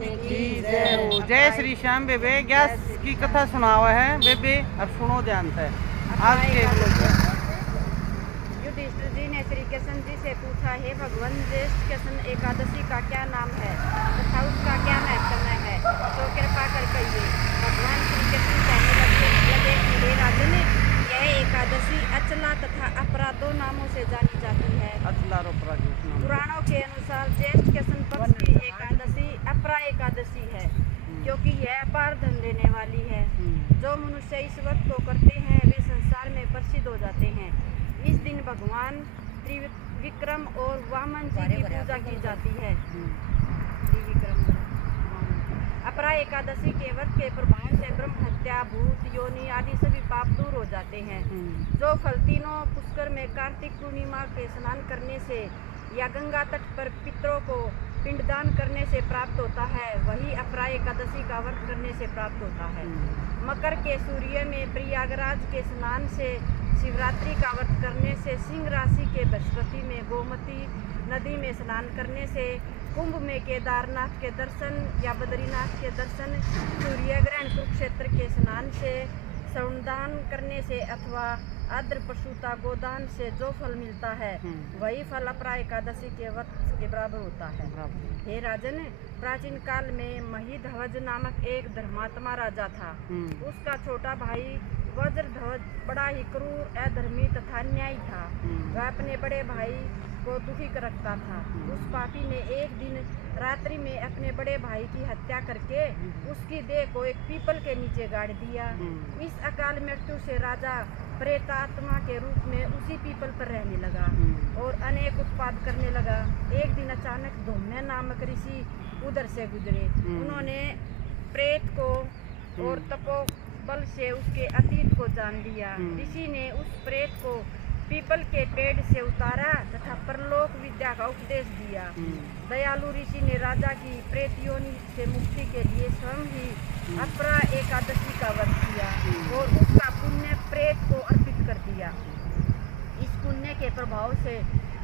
जय श्री श्याम। बेबे गैस की कथा सुना हुआ है बेबे, और सुनो ध्यान से। आज के युधिष्ठिर जी ने श्री कृष्ण जी से पूछा, हे भगवान, ज्येष्ठ कृष्ण एकादशी का क्या नाम है तथा उसका क्या महत्व है, तो कृपा कर कहिए। भगवान श्री कृष्ण कहने लगे, हे राजन, यह एकादशी अचला तथा अपरा दो नामों से जानी जाती है। पुराणों के अनुसार ज्येष्ठ कृष्ण पक्ष की एकादशी अपरा एकादशी है, क्योंकि यह अपार धन देने वाली है। जो मनुष्य इस व्रत को करते हैं वे संसार में प्रसिद्ध हो जाते हैं। इस दिन भगवान त्रिविक्रम और वामन जी की पूजा की जाती है। अपरा एकादशी के व्रत के प्रभाव से ब्रह्म हत्या, भूत योनि आदि सभी पाप दूर हो जाते हैं। जो फल तीनों पुष्कर में कार्तिक पूर्णिमा के स्नान करने से या गंगा तट पर पितरों को पिंडदान करने से प्राप्त होता है, वही अपरा एकादशी का व्रत करने से प्राप्त होता है। मकर के सूर्य में प्रयागराज के स्नान से, शिवरात्रि का व्रत करने से, सिंह राशि के बृहस्पति में गोमती नदी में स्नान करने से, कुंभ में केदारनाथ के दर्शन या बद्रीनाथ के दर्शन, सूर्य ग्रहण कुरुक्षेत्र के स्नान से, श्रवणदान करने से अथवा आद्र पशुता गोदान से जो फल मिलता है वही फल अपरा एकादशी के व्रत के बराबर होता है। हे राजन, प्राचीन काल में महिध्वज नामक एक धर्मात्मा राजा था। उसका छोटा भाई वज्रध्वज बड़ा ही क्रूर, अधर्मी तथा न्यायी था। वह अपने बड़े भाई को दुखी रखता था। उस पापी ने एक दिन रात्रि में अपने बड़े भाई की हत्या करके उसकी देह को एक पीपल के नीचे गाड़ दिया। इस अकाल मृत्यु से राजा प्रेतात्मा के रूप में उसी पीपल पर रहने लगा और अनेक उत्पाद करने लगा। एक दिन अचानक धौम्य नामक ऋषि उधर से गुजरे। उन्होंने प्रेत को और तपोबल से उसके अतीत को जान लिया। ऋषि ने उस प्रेत को पीपल के पेड़ से उतारा तथा परलोक विद्या का उपदेश दिया। दयालु ऋषि ने राजा की प्रेत योनि से मुक्ति के लिए स्वयं ही अपरा एकादशी का व्रत किया और उसका पुण्य प्रेत को अर्पित कर दिया। इस पुण्य के प्रभाव से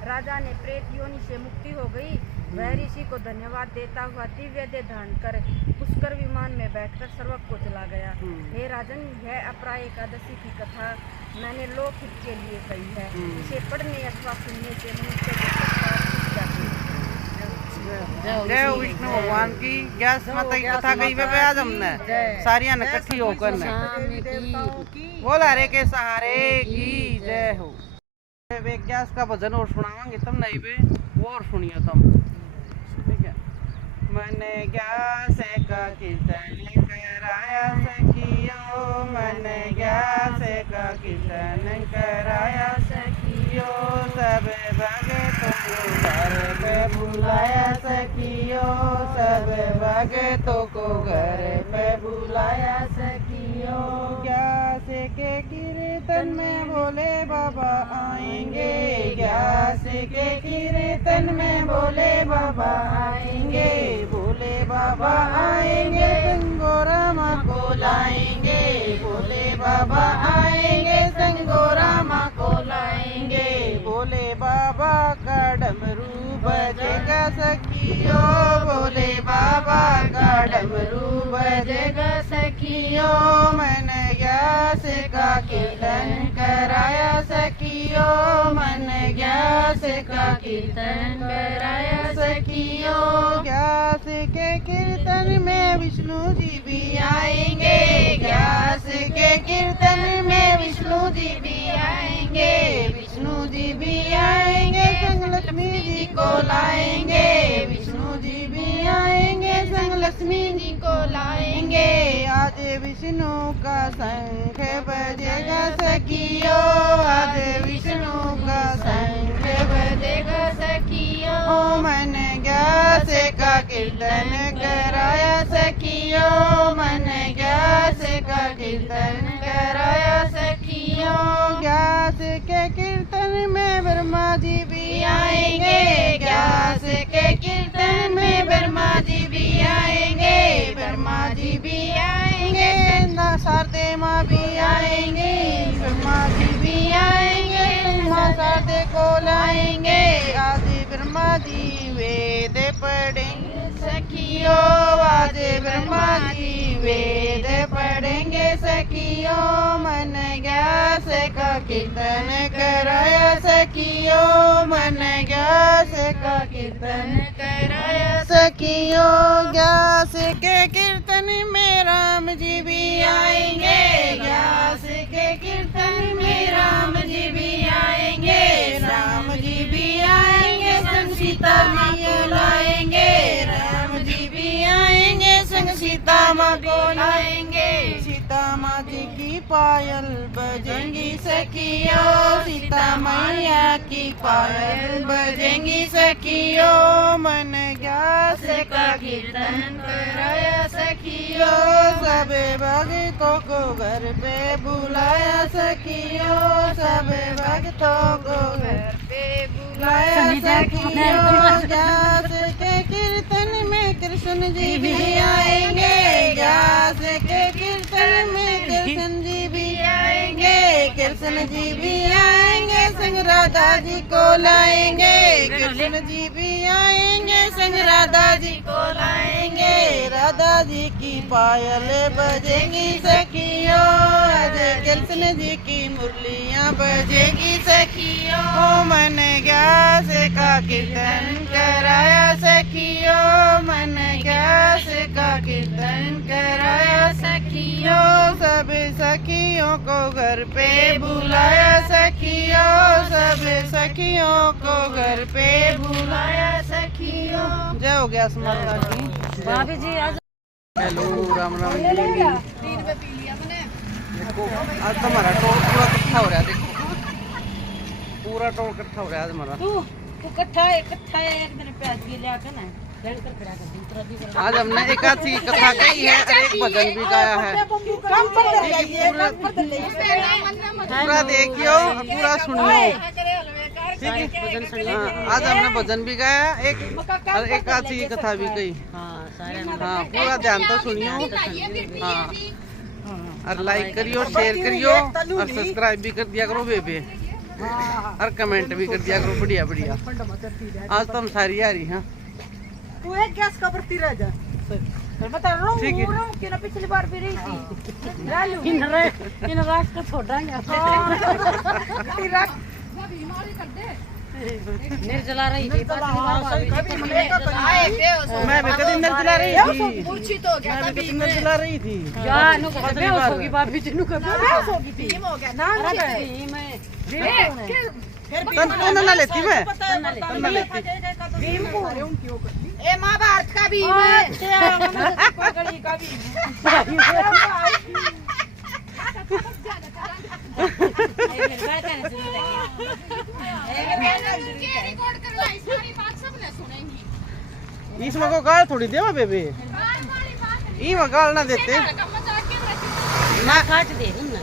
राजा ने प्रेत योनि से मुक्ति हो गई। वह ऋषि को धन्यवाद देता हुआ दिव्य देह धारण कर पुष्कर विमान में बैठकर स्वर्ग को चला गया। हे राजन, यह अपरा एकादशी की कथा मैंने लोकहित के लिए कही है। इसे पढ़ने अथवा सुनने से मनुष्य जय विष्णु भगवान की। गैस माता की कथा कही वे आज हमने सारिया ने इकट्ठी होकर बोला रे के सहारे की जय हो। वे गैस का भजन और सुनावांगे तुम नहीं वे वो और सुनिए तुम, ठीक है। मैंने गैस का कीर्तन कराया सखियो, मैंने गैस का कीर्तन कराया सखियो, सब भगतों को घर पे बुलाया सखियो, सब भगतों को घर पे बुलाया सखियो। गैस के कीर्तन में भोले बाबा आएंगे, गैस के कीर्तन में भोले बाबा आएंगे, भोले बाबा आएंगे, संगोरामा को लाएंगे, भोले बाबा आएंगे, संगोरामा को लाएंगे। भोले बाबा का डमरू बजेगा सखियो, भोले बाबा का डमरू बजेगा सखियो। मैंने गैस का कीर्तन कराया सखियो, मैंने गैस का कीर्तन कराया सखियो। गैस के कीर्तन में विष्णु जी भी आएंगे, गैस के कीर्तन में विष्णु जी भी आएंगे, विष्णु जी भी आएंगे, संग लक्ष्मी जी को लाएंगे, विष्णु जी भी आएंगे, संग लक्ष्मी जी को लाएंगे। आज विष्णु का शंख बजेगा सखियो, आज विष्णु का शंख बजेगा सखियो। मैंने गैस का कीर्तन कराया सखियो, मैंने गैस का कीर्तन कराया सखियो। गैस के कीर्तन में ब्रह्मा जी भी आएंगे, गैस के कीर्तन में ब्रह्मा जी भी आएंगे, ब्रह्मा जी भी आएंगे, शारदे माँ भी आएंगे, ब्रह्मा जी भी आएंगे, माँ शारदे को लाएंगे। आदि ब्रह्मा जी वेद पढ़ेंगे सखियो, कीर्तन कराया सखियों, मन ग्यास का कीर्तन कराया सखियों। ग्यास के कीर्तन में राम जी भी आएंगे, ग्यास के कीर्तन में राम जी भी आएंगे, राम जी भी आएंगे संग सीता माँ को लाएंगे, राम जी भी आएंगे संग सीता माँ को लाएंगे। सीता माँ जी की पायल बजेंगी सखियों, सीता मैया की पायल बजेंगी सखियों। मन ग्यास का कीर्तन कराया सखियों, सब भक्तों को घर पे बुलाया सखियों, सब भक्तों को घर पे बुलाया सखियों। ग्यास के कीर्तन में कृष्ण जी भी आएंगे, ग्यास के कीर्तन में कृष्ण जी भी आएंगे, कृष्ण जी भी आएंगे संग राधा जी को लाएंगे, कृष्ण जी भी आएंगे संग राधा जी को लाएंगे। राधा जी की पायल बजेंगी सखियों, अजय कृष्ण जी की मुरलियाँ बजेगी सखियों। मन ग्यास का कीर्तन कराया सखियों, मन ग्यास का कीर्तन कराया सखियों। सब सखियों को घर पे बुलाया सखियों, सब सखियों को घर पे बुलाया सखियों। जय हो गया माता की। भाभी जी आज हेलो राम राम जी। देखो आज तो हमारा टोल पूरा इकट्ठा हो रहा है, देखो पूरा टोल इकट्ठा हो रहा है आज हमारा। तू इकट्ठा है एक दिन प्याज के लिया कर ना आज हमने एक आधी कथा कही है और एक भजन भी गाया है। पूरा देखियो पूरा सुनियो, ठीक है। आज हमने भजन भी गाया एक और एक आधी कथा भी कही। हाँ पूरा ध्यान तो सुनियो। हाँ और लाइक करियो, शेयर करियो और सब्सक्राइब भी कर दिया करो बेबे, और कमेंट भी कर दिया करो बढ़िया बढ़िया। आज तो हम सारी आ रही हैं। तू एक गैस का भरती रह जा, बता रो ठीक है। कि ना पिछली बार भी रही थी। इन रात को छोड़ा निर्जला रही थी। मैं भी कभी निर्जला रही थी, मैं भी कभी निर्जला रही थी। भाभी जी नु तन्ना ना लेती मैं, तन्ना लेती। ए महाभारत का भी इसमें को गाल थोड़ी देवा बेबे, इसमें गाल ना देते ना, काट दे ना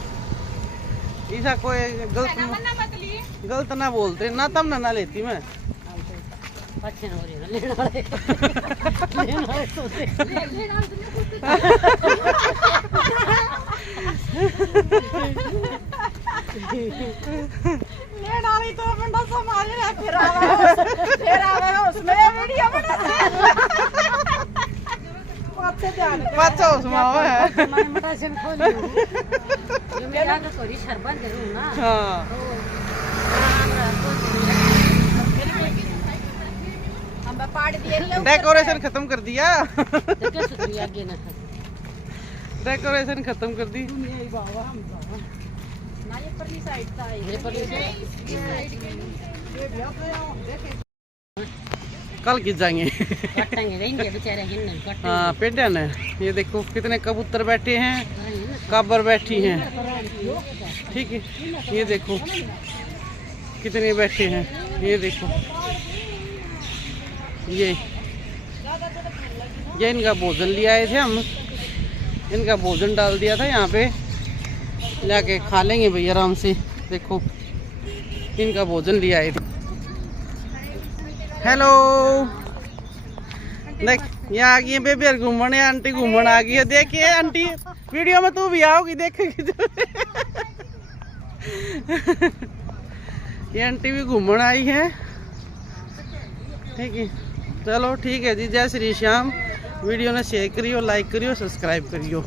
ऐसा कोई गलत ना बोलते ना, तब ना लेती मैं। अच्छे हो रही है लेने वाले तो ले डाली तो बंदा संभाल रहा, फिर आवे उसमें वीडियो बना पाचा उसमें आवा है। हमारे मटासन खोली ये मेरा तो थोड़ी शरबत जरूर ना। हाँ डेकोरेशन खत्म कर दिया, डेकोरेशन खत्म कर दी। कल किस जाएंगे हाँ पेटिया ने। ये देखो कितने कबूतर बैठे हैं, काबर बैठी हैं, ठीक है। ये देखो कितने बैठे हैं, ये देखो ये इनका भोजन ले आए थे हम, इनका भोजन डाल दिया था यहाँ पे, जाके खा लेंगे भाई आराम से। देखो इनका भोजन ले आए थे। हेलो देख यहाँ आ गई है बेबी और घूमने, आंटी घूमने आ गई है। देखिए आंटी वीडियो में तू भी आओगी देखेगी तो। ये आंटी भी घूमने आई है, ठीक है। चलो ठीक है जी, जय श्री श्याम। वीडियो ने शेयर करियो, लाइक करियो, सब्सक्राइब करियो।